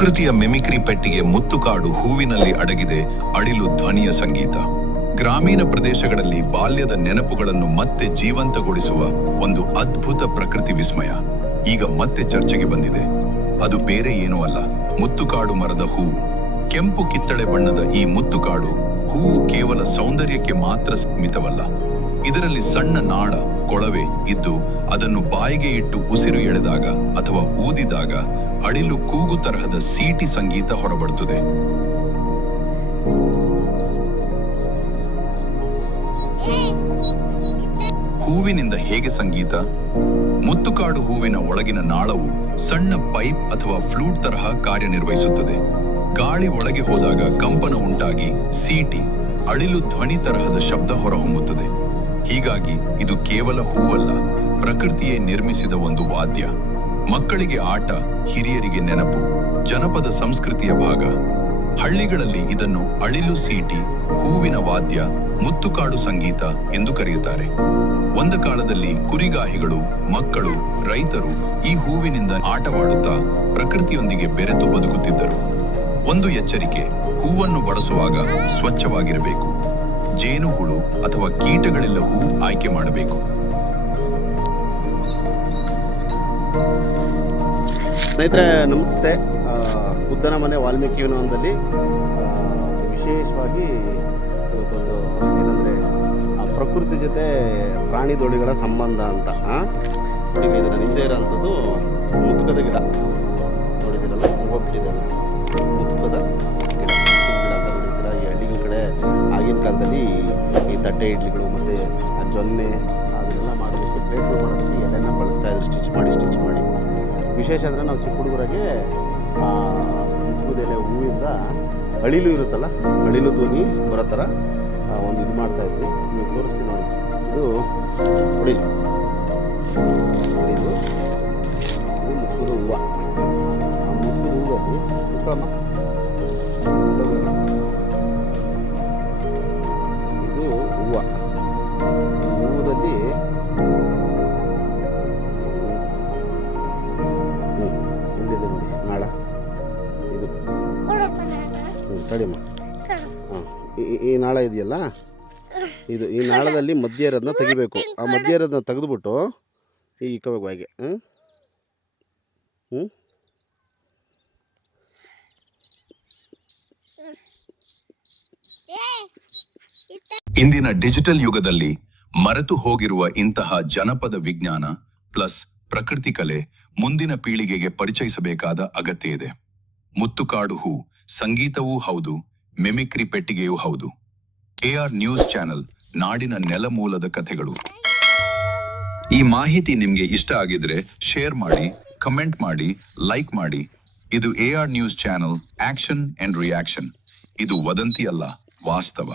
ಪ್ರಕೃತಿಯ ಮಿಮಿಕ್ರಿ ಪೆಟ್ಟಿಗೆ ಮುತ್ತುಕಾಡು ಹೂವಿನಲ್ಲಿ ಅಡಗಿದೆ ಅಳಿಲು ಧ್ವನಿಯ ಸಂಗೀತ. ಗ್ರಾಮೀಣ ಪ್ರದೇಶಗಳಲ್ಲಿ ಬಾಲ್ಯದ ನೆನಪುಗಳನ್ನು ಮತ್ತೆ ಜೀವಂತಗೊಳಿಸುವ ಒಂದು ಅದ್ಭುತ ಪ್ರಕೃತಿ ವಿಸ್ಮಯ ಈಗ ಮತ್ತೆ ಚರ್ಚೆಗೆ ಬಂದಿದೆ. ಅದು ಬೇರೆ ಏನೂ ಅಲ್ಲ, ಮುತ್ತುಕಾಡು ಮರದ ಹೂವು. ಕೆಂಪು ಕಿತ್ತಳೆ ಬಣ್ಣದ ಈ ಮುತ್ತುಕಾಡು ಹೂವು ಕೇವಲ ಸೌಂದರ್ಯಕ್ಕೆ ಮಾತ್ರ ಸೀಮಿತವಲ್ಲ. ಇದರಲ್ಲಿ ಸಣ್ಣ ನಾಳ ಕೊಳವೆ ಇದ್ದು ಅದನ್ನು ಬಾಯಿಗೆ ಇಟ್ಟು ಉಸಿರು ಎಳೆದಾಗ ಅಥವಾ ಊದಿದಾಗ ಅಳಿಲು ಕೂಗು ತರಹದ ಸೀಟಿ ಸಂಗೀತ ಹೊರಬರುತ್ತದೆ. ಹೂವಿನಿಂದ ಹೇಗೆ ಸಂಗೀತ? ಮುತ್ತುಕಾಡು ಹೂವಿನ ಒಳಗಿನ ನಾಳವು ಸಣ್ಣ ಪೈಪ್ ಅಥವಾ ಫ್ಲೂಟ್ ತರಹ ಕಾರ್ಯನಿರ್ವಹಿಸುತ್ತದೆ. ಗಾಳಿ ಒಳಗೆ ಹೋದಾಗ ಕಂಪನ ಉಂಟಾಗಿ ಸೀಟಿ ಅಳಿಲು ಧ್ವನಿ ತರಹದ ಶಬ್ದ ಹೊರಹೊಮ್ಮುತ್ತದೆ. ಹೀಗಾಗಿ ಇದು ಕೇವಲ ಹೂವಲ್ಲ, ಪ್ರಕೃತಿಯೇ ನಿರ್ಮಿಸಿದ ಒಂದು ವಾದ್ಯ. ಮಕ್ಕಳಿಗೆ ಆಟ, ಹಿರಿಯರಿಗೆ ನೆನಪು, ಜನಪದ ಸಂಸ್ಕೃತಿಯ ಭಾಗ. ಹಳ್ಳಿಗಳಲ್ಲಿ ಇದನ್ನು ಅಳಿಲು ಸೀಟಿ, ಹೂವಿನ ವಾದ್ಯ, ಮುತ್ತುಕಾಡು ಸಂಗೀತ ಎಂದು ಕರೆಯುತ್ತಾರೆ. ಒಂದು ಕಾಲದಲ್ಲಿ ಕುರಿಗಾಹಿಗಳು, ಮಕ್ಕಳು, ರೈತರು ಈ ಹೂವಿನಿಂದ ಆಟವಾಡುತ್ತಾ ಪ್ರಕೃತಿಯೊಂದಿಗೆ ಬೆರೆತು ಬದುಕುತ್ತಿದ್ದರು. ಒಂದು ಎಚ್ಚರಿಕೆ: ಹೂವನ್ನು ಬಳಸುವಾಗ ಸ್ವಚ್ಛವಾಗಿರಬೇಕು. ಜೇನುಹುಳು ಅಥವಾ ಕೀಟಗಳಿಲ್ಲ ಹೂ ಆಯ್ಕೆ ಮಾಡಬೇಕು. ಸ್ನೇಹಿತರೆ ನಮಸ್ತೆ. ಬುದ್ಧನ ಮನೆ ವಾಲ್ಮೀಕಿ ವನದಲ್ಲಿ ವಿಶೇಷವಾಗಿ ಇವತ್ತೊಂದು ಏನಂದರೆ ಪ್ರಕೃತಿ ಜೊತೆ ಪ್ರಾಣಿ ದೋಣಿಗಳ ಸಂಬಂಧ ಅಂತ ಇದರ ನಿಂದೆ ಇರೋಂಥದ್ದು ಮುತ್ತುಕದ ಗಿಡ ನೋಡಿದಿರಲ್ಲ, ಹೋಗ್ಬಿಟ್ಟಿದೆಲ್ಲ ಮುತ್ತುಕದ ಗಿಡ ಅಂತ ನೋಡಿದ್ದೀರ. ಈ ಹಳ್ಳಿಗಳ ಕಡೆ ಆಗಿನ ಕಾಲದಲ್ಲಿ ಈ ತಟ್ಟೆ ಇಡ್ಲಿಗಳು ಮತ್ತು ಜೊನ್ನೆ ಅದನ್ನೆಲ್ಲ ಮಾಡೋದಕ್ಕೆ ಪ್ಲೇಟ್ಗಳು ಮಾಡೋದಕ್ಕೆ ಎಲೆನ ಬಳಸ್ತಾಯಿದ್ರು, ಸ್ಟಿಚ್ ಮಾಡಿ. ವಿಶೇಷ ಅಂದರೆ ನಾವು ಚಿಕ್ಕ ಹುಡುಗರಾಗೆ ಮುತ್ತುಕದೆಲೆ ಹೂವಿಂದ ಅಳಿಲು ಇರುತ್ತಲ್ಲ, ಅಳಿಲು ಧ್ವನಿ ಬರೋ ಥರ ಒಂದು ಇದು ಮಾಡ್ತಾಯಿದ್ವಿ. ನೀವು ತೋರಿಸ್ತೀನಿ ನೋಡಿ. ಇದು ಅಳಿಲು, ಇದು ಮುತ್ತುಕದ ಹೂವು. ಆ ಮುತ್ತುಕದ ಹೂವಲ್ಲಿ ಮುಕ್ಕಳಮ್ಮ, ಇದು ಹೂವು. ಹೂವದಲ್ಲಿ ಇಲ್ಲಿದೆ ನೋಡಿ ನಾಳ. ಇದು ತಡಿಮ್ಮ. ಹಾಂ, ಈ ನಾಳ ಇದೆಯಲ್ಲ, ಇದು ಈ ನಾಳದಲ್ಲಿ ಮಧ್ಯ ಇರೋದನ್ನ ತೆಗಿಬೇಕು. ಆ ಮಧ್ಯ ಇರೋದನ್ನ ತೆಗೆದುಬಿಟ್ಟು ಈ ಇಕ್ಕಬೇಕು ಬಾಯಿಗೆ. ಇಂದಿನ ಡಿಜಿಟಲ್ ಯುಗದಲ್ಲಿ ಮರೆತು ಹೋಗಿರುವ ಇಂತಹ ಜನಪದ ವಿಜ್ಞಾನ ಪ್ಲಸ್ ಪ್ರಕೃತಿ ಕಲೆ ಮುಂದಿನ ಪೀಳಿಗೆಗೆ ಪರಿಚಯಿಸಬೇಕಾದ ಅಗತ್ಯ ಇದೆ. ಮುತ್ತುಕಾಡು ಹೂ ಸಂಗೀತವೂ ಹೌದು, ಮಿಮಿಕ್ರಿ ಪೆಟ್ಟಿಗೆಯೂ ಹೌದು. AR ನ್ಯೂಸ್ ಚಾನೆಲ್, ನಾಡಿನ ನೆಲಮೂಲದ ಕಥೆಗಳು. ಈ ಮಾಹಿತಿ ನಿಮ್ಗೆ ಇಷ್ಟ ಆಗಿದ್ರೆ ಶೇರ್ ಮಾಡಿ, ಕಮೆಂಟ್ ಮಾಡಿ, ಲೈಕ್ ಮಾಡಿ. ಇದು AR news channel, action and reaction. ಇದು ವದಂತಿ ಅಲ್ಲ, ವಾಸ್ತವ.